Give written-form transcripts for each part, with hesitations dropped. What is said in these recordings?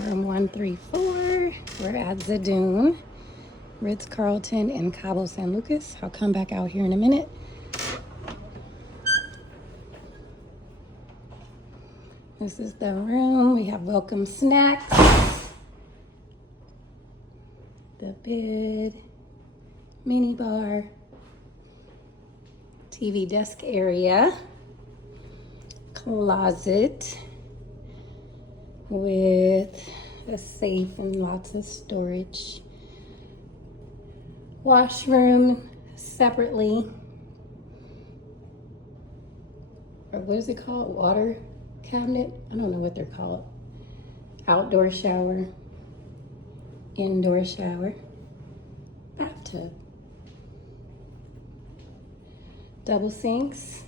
Room 134. We're at Zadun, Ritz Carlton in Cabo San Lucas. I'll come back out here in a minute. This is the room. We have welcome snacks, the bed, mini bar, TV desk area, closet with a safe and lots of storage, washroom separately, or what is it called? Water cabinet? I don't know what they're called. Outdoor shower, indoor shower, bathtub, double sinks,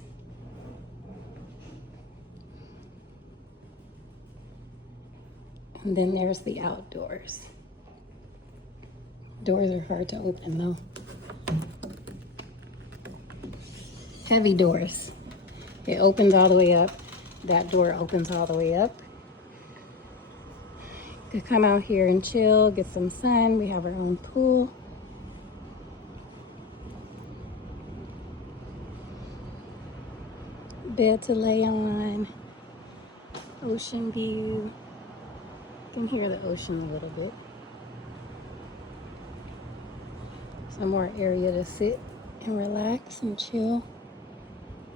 and then there's the outdoors. Doors are hard to open though. Heavy doors. It opens all the way up. That door opens all the way up. You could come out here and chill, get some sun. We have our own pool. Bed to lay on. Ocean view. You can hear the ocean a little bit. Some more area to sit and relax and chill.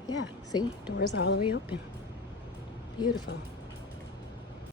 Yeah, see, doors all the way open. Beautiful.